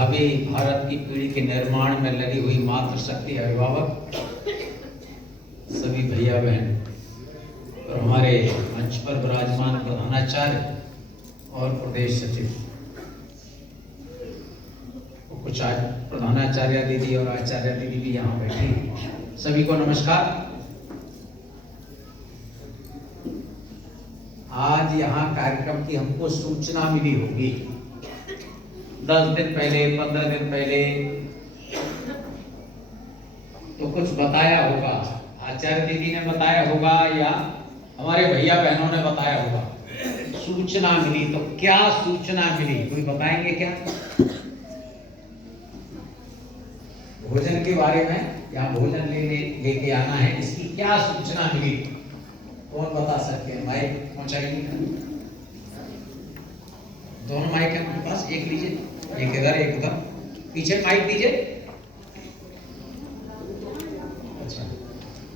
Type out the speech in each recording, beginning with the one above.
भावी भारत की पीढ़ी के निर्माण में लगी हुई मातृशक्ति अभिभावक, सभी भैया बहन और हमारे मंच पर विराजमान प्रधानाचार्य और प्रदेश सचिव, कुछ प्रधानाचार्य दीदी और आचार्य दीदी भी यहाँ बैठी, सभी को नमस्कार। आज यहाँ कार्यक्रम की हमको सूचना मिली होगी 10 दिन पहले, 15 दिन पहले, तो कुछ बताया होगा, आचार्य दीदी ने बताया होगा या हमारे भैया बहनों ने बताया होगा। सूचना मिली, तो क्या सूचना मिली, कोई बताएंगे क्या? भोजन के बारे में, या भोजन लेके आना है, इसकी क्या सूचना मिली? कौन बता सकते हैं? माइक पहुंचाएंगे? दोनों माइक है मेरे पास, एक लीजिए, एक इधर एक उधर, पीछे माइक दीजिए। अच्छा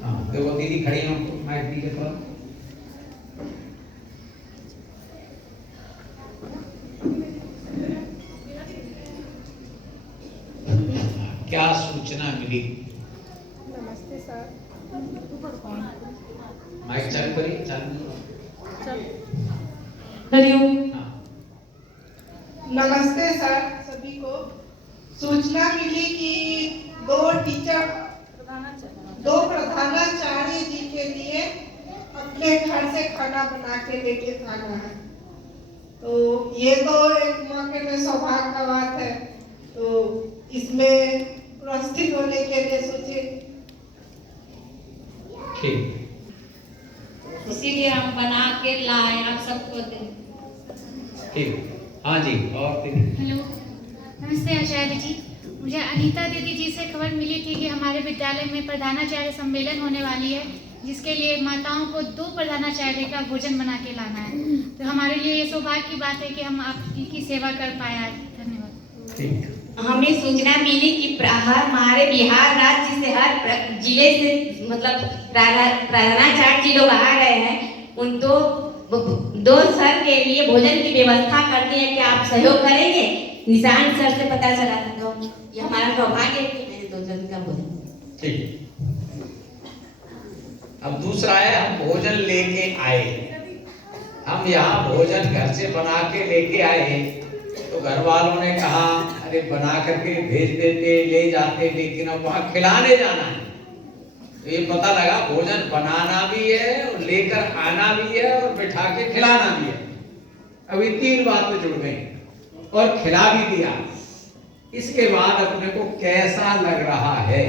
हाँ, देखो दीदी खड़ी हैं, माइक दीजिए थोड़ा। क्या सूचना मिली? नमस्ते सर। माइक चालू करिए, चालू। नमस्ते सर, सभी को सूचना मिली कि दो प्रधानाचार्य जी के लिए अपने घर से खाना बना के लेके आना है। तो ये तो एक मौके में सौभाग्य का बात है, तो इसमें उपस्थित होने के लिए सोचे। ठीक, इसीलिए हम बना के लाए, आप सबको दें। ठीक, हाँ जी। और हेलो, नमस्ते आचार्य जी। मुझे अनीता दीदी जी से खबर मिली थी कि हमारे विद्यालय में प्रधानाचार्य सम्मेलन होने वाली है, जिसके लिए माताओं को 2 प्रधानाचार्य का भोजन बना के लाना है। तो हमारे लिए ये सौभाग्य की बात है कि हम आपकी सेवा कर पाए आज। धन्यवाद। ठीक, हमें सूचना मिली कि हमारे बिहार राज्य से हर जिले से मतलब प्रधानाचार्य जी लोग आ रहे हैं, उन दो सर के लिए भोजन की व्यवस्था करते हैं कि आप सहयोग करेंगे। निशान सर से पता चला था, तो ये हमारा सौभाग्य है कि मेरे 2 जन का भोजन। ठीक। अब दूसरा है, हम भोजन लेके आए, हम यहाँ भोजन घर से बना के लेके आए, तो घर वालों ने कहा अरे बना करके भेज देते, ले जाते, लेकिन अब वहाँ खिलाने जाना है। तो ये पता लगा भोजन बनाना भी है और लेकर आना भी है और बिठा के खिलाना भी है। अभी 3 बातें जुड़ गई और खिला भी दिया। इसके बाद अपने को कैसा लग रहा है?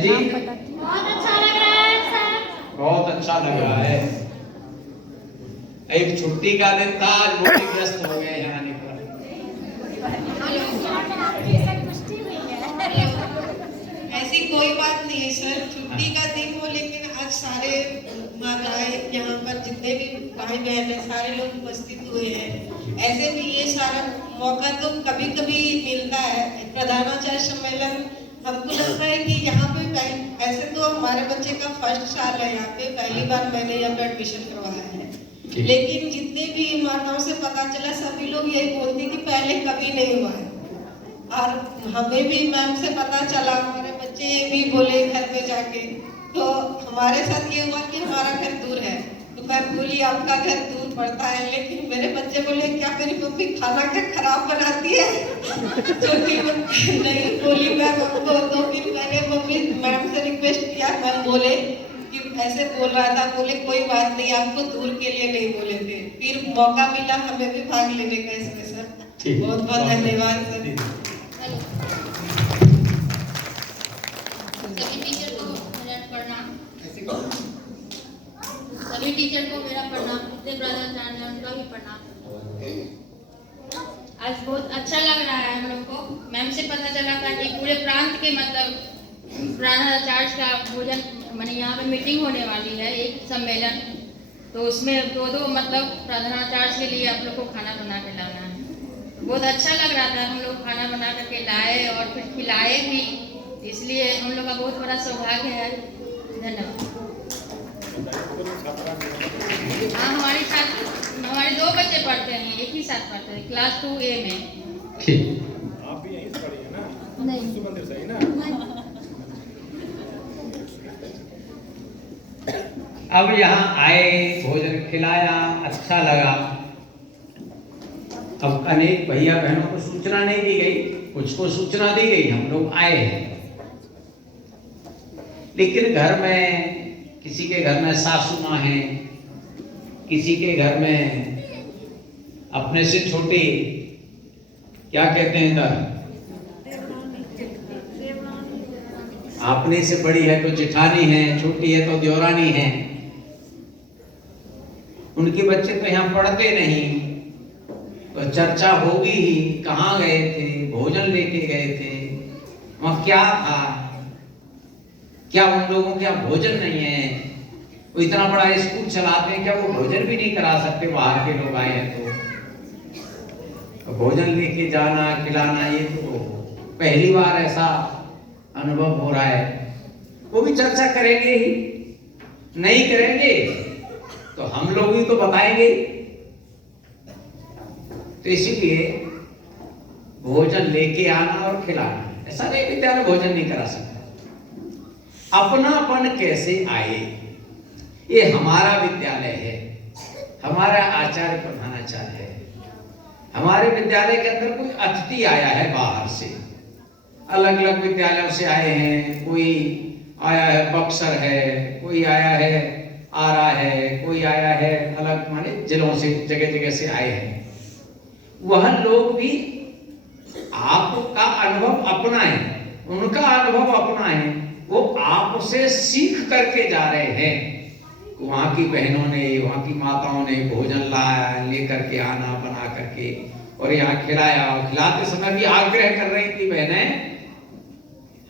जी बहुत अच्छा लग रहा है सर। बहुत अच्छा लग रहा है। एक छुट्टी का दिन था, आज बहुत व्यस्त हो गए यहाँ आने पर। ऐसी कोई बात नहीं है सर, छुट्टी का दिन हो, लेकिन आज सारे माताएं यहाँ पर जितने भी भाई बहन है सारे लोग उपस्थित हुए हैं। ऐसे भी ये सारा मौका तो कभी कभी मिलता है। प्रधानाचार्य सम्मेलन हमको लगता है कि यहाँ पे ऐसे तो हमारे बच्चे का फर्स्ट साल है, यहाँ पे पहली बार मैंने यहाँ पे एडमिशन करवाया है, लेकिन जितने भी माताओं से पता चला सभी लोग यही बोलते कि पहले कभी नहीं हुआ है। और हमें भी मैम से पता चला, हमारे बच्चे भी बोले घर में जाके, तो हमारे साथ ये हुआ कि हमारा घर दूर है, तो मैं बोली आपका घर दूर पड़ता है, लेकिन मेरे बच्चे बोले क्या मेरी मम्मी खाना क्या खराब बनाती है? नहीं बोली मैम आपको, तो फिर मैंने मम्मी मैम से रिक्वेस्ट किया, मैम बोले कि ऐसे बोल रहा था, बोले कोई बात नहीं, आपको दूर के लिए नहीं बोले थे। फिर मौका मिला हमें भी भाग लेने का इसमें सर। बहुत बहुत धन्यवाद सर। सभी टीचर को मेरा प्रणाम। सभी टीचर को मेरा प्रणाम, जितने प्रधानाचार्य उनका भी प्रणाम। आज बहुत अच्छा लग रहा है हम लोग को। मैम से पता चला था कि पूरे प्रांत के मतलब प्रधानाचार्य का भोजन माने यहाँ पे मीटिंग होने वाली है, एक सम्मेलन, तो उसमें 2 मतलब प्रधानाचार्य के लिए आप लोग को खाना बना के लाना है। तो बहुत अच्छा लग रहा था, हम लोग खाना बना करके लाए और फिर खिलाए भी, इसलिए हम लोग का बहुत बड़ा सौभाग्य है। धन्यवाद। हाँ, हमारे 2 बच्चे पढ़ते हैं, एक ही साथ पढ़ते हैं, क्लास 2A में। ठीक, आप भी यहीं से पढ़ी है ना? नहीं। शिशु मंदिर से ही ना? अब यहाँ आए, भोजन खिलाया, अच्छा लगा। अब अनेक भैया बहनों को सूचना नहीं दी गई, कुछ को सूचना दी गई, हम लोग आए हैं। लेकिन घर में किसी के घर में सासू माँ है, किसी के घर में अपने से छोटे, क्या कहते हैं इधर, अपने से बड़ी है तो जेठानी है, छोटी है तो देवरानी है। उनके बच्चे तो यहाँ पढ़ते नहीं, तो चर्चा होगी ही, कहाँ गए थे, भोजन लेके गए थे, वहाँ क्या था, क्या उन लोगों के यहाँ भोजन नहीं है? वो इतना बड़ा स्कूल चलाते हैं, क्या वो भोजन भी नहीं करा सकते? बाहर के लोग आए हैं तो भोजन लेके जाना, खिलाना, ये तो पहली बार ऐसा अनुभव हो रहा है। वो भी चर्चा करेंगे ही, नहीं करेंगे तो हम लोग ही तो बताएंगे। तो इसीलिए भोजन लेके आना और खिलाना, ऐसा नहीं विद्यालय भोजन नहीं करा सकता। अपनापन कैसे आए? ये हमारा विद्यालय है, हमारा आचार्य प्रधानाचार्य है। हमारे विद्यालय के अंदर कोई अतिथि आया है बाहर से, अलग अलग विद्यालयों से आए हैं। कोई आया है बक्सर है, कोई आया है आरा है, कोई आया है अलग माने जिलों से, जगह जगह से आए हैं। वह लोग भी आपका अनुभव अपना है, उनका अनुभव अपना है। वो आपसे सीख करके जा रहे हैं। वहाँ की बहनों ने, वहाँ की माताओं ने भोजन लाया, लेकर के आना, बना करके और यहाँ खिलाया। और खिलाते समय भी आग्रह कर रही थी बहनें,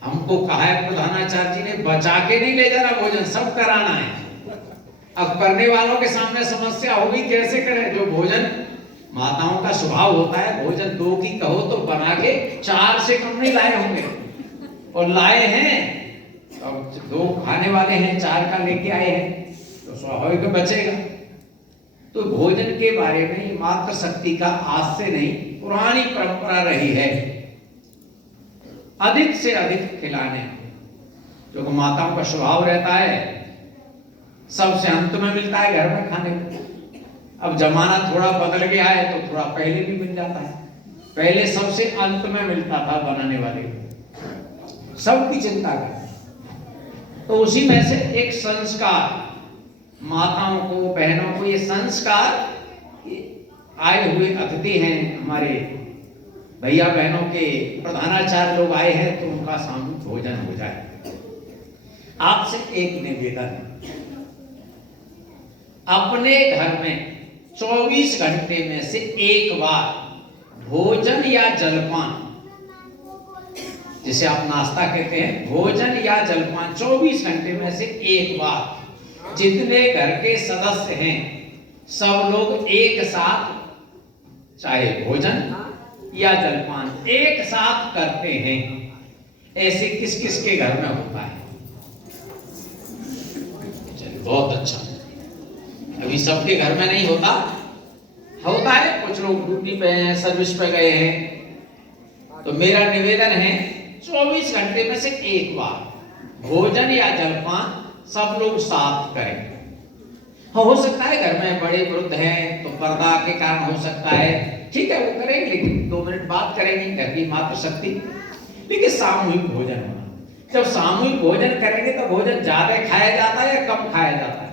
हमको कहा है प्रधानाचार्य जी ने, बचा के नहीं ले जाना भोजन, सब कराना है। अब करने वालों के सामने समस्या होगी, कैसे करें? जो भोजन, माताओं का स्वभाव होता है, भोजन 2 की कहो तो बना के 4 से कम नहीं लाए होंगे, और लाए हैं अब 2 खाने वाले हैं, 4 का लेके आए हैं, तो स्वाभाविक बचेगा। तो भोजन के बारे में मातृशक्ति का आज से नहीं, पुरानी परंपरा रही है, अधिक से अधिक खिलाने। जो माताओं का स्वभाव रहता है, सबसे अंत में मिलता है घर में खाने को। अब जमाना थोड़ा बदल गया है तो थोड़ा पहले भी मिल जाता है। पहले सबसे अंत में मिलता था बनाने वाले को, सबकी चिंता कर। तो उसी में से एक संस्कार, माताओं को, बहनों को ये संस्कार, आए हुए अतिथि हैं हमारे भैया बहनों के प्रधानाचार्य लोग आए हैं, तो उनका सामूहिक भोजन हो जाए। आपसे एक निवेदन, अपने घर में 24 घंटे में से एक बार भोजन या जलपान, जिसे आप नाश्ता कहते हैं, भोजन या जलपान 24 घंटे में से एक बार, जितने घर के सदस्य हैं सब लोग एक साथ, चाहे भोजन या जलपान एक साथ करते हैं। ऐसे किस किस के घर में होता है? चलिए, बहुत अच्छा। अभी सबके घर में नहीं होता, होता है, कुछ लोग ड्यूटी पे हैं, सर्विस पे गए हैं। तो मेरा निवेदन है 24 घंटे में से एक बार भोजन या जलपान सब लोग साथ करें। हो सकता है घर में बड़े वृद्ध हैं तो पर्दा के कारण हो सकता है, ठीक है वो करेंगे, लेकिन 2 मिनट बात करेंगे, घर की मातृशक्ति। लेकिन सामूहिक भोजन होना, जब सामूहिक भोजन करेंगे तो भोजन ज्यादा खाया जाता है या कम खाया जाता है?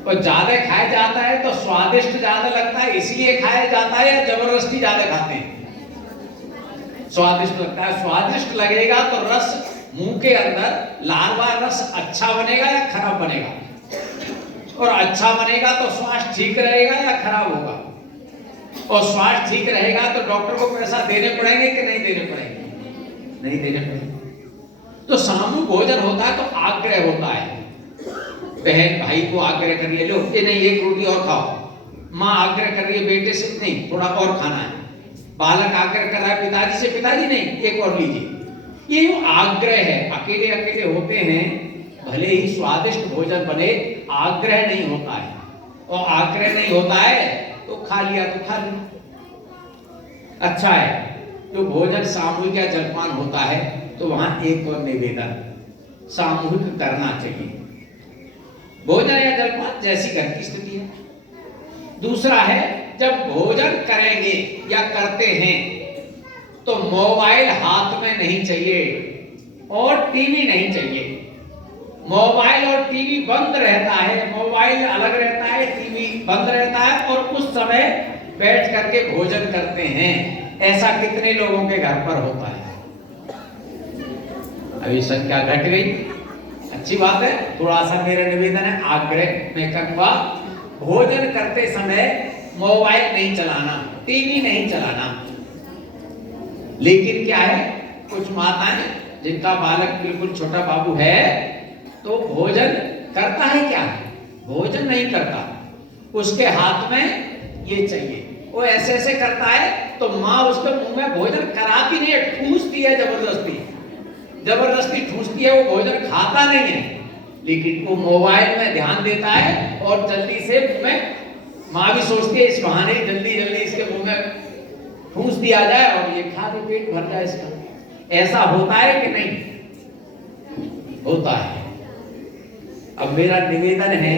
और ज्यादा खाया जाता है तो स्वादिष्ट ज्यादा लगता है इसलिए खाया जाता है, या जबरदस्ती ज्यादा खाते हैं? स्वादिष्ट लगता है। स्वादिष्ट लगेगा तो रस मुंह के अंदर लारवा रस अच्छा बनेगा या खराब बनेगा? और अच्छा बनेगा तो स्वास्थ्य ठीक रहेगा या खराब होगा? और स्वास्थ्य ठीक रहेगा तो डॉक्टर को पैसा देने पड़ेंगे कि नहीं देने पड़ेंगे? नहीं देने पड़ेंगे। तो सामूहिक भोजन होता है तो आग्रह होता है, बहन भाई को आग्रह कर रही है, लो ये नहीं 1 रोटी और खाओ। माँ आग्रह कर रही है बेटे से, नहीं थोड़ा और खाना है। बालक आग्रह कर रहा है पिताजी से, पिताजी नहीं 1 और लीजिए। ये जो आग्रह है, अकेले अकेले होते हैं भले ही स्वादिष्ट भोजन बने, आग्रह नहीं होता है, और आग्रह नहीं होता है तो खा लिया तो खा लिया। अच्छा है जो भोजन सामूहिक या जलपान होता है तो वहां एक और निवेदन सामूहिक करना चाहिए, भोजन या जलपान जैसी घर की स्थिति है। दूसरा है जब भोजन करेंगे या करते हैं तो मोबाइल हाथ में नहीं चाहिए और टीवी नहीं चाहिए। मोबाइल और टीवी बंद रहता है, मोबाइल अलग रहता है, टीवी बंद रहता है, और उस समय बैठ करके भोजन करते हैं। ऐसा कितने लोगों के घर पर होता है? अभी संख्या घट गई, अच्छी बात है। थोड़ा सा मेरा निवेदन है, आग्रह मैं करूंगा, भोजन करते समय मोबाइल नहीं चलाना, टीवी नहीं चलाना। लेकिन क्या है, कुछ माताएं जिनका बालक बिल्कुल छोटा बाबू है तो भोजन करता है क्या, भोजन नहीं करता, उसके हाथ में ये चाहिए, वो ऐसे ऐसे करता है तो माँ उसके मुंह में भोजन कराती नहीं है, ठूसती है, जबरदस्ती ठूसती है, वो भोजन खाता नहीं है, लेकिन वो मोबाइल में ध्यान देता है और जल्दी से मुंह में, माँ भी सोचती है इस बहाने जल्दी जल्दी इसके मुंह में ठूस दिया जाए और ये खा के पेट भर जाए इसका। ऐसा होता है कि नहीं? होता है। अब मेरा निवेदन है,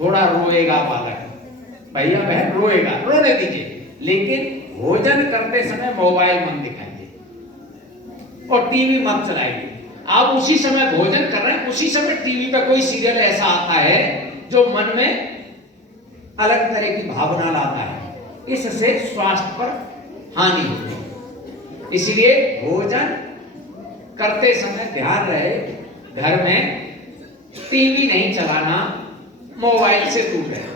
थोड़ा रोएगा बालक, भैया बहन रोएगा, रोने दीजिए, लेकिन भोजन करते समय मोबाइल मत दिखाइए और टीवी मत चलाइए। आप उसी समय भोजन कर रहे हैं, उसी समय टीवी पे कोई सीरियल ऐसा आता है जो मन में अलग तरह की भावना लाता है, इससे स्वास्थ्य पर हानि होती है। इसलिए भोजन करते समय ध्यान रहे, घर में टीवी नहीं चलाना, मोबाइल से दूर रहे।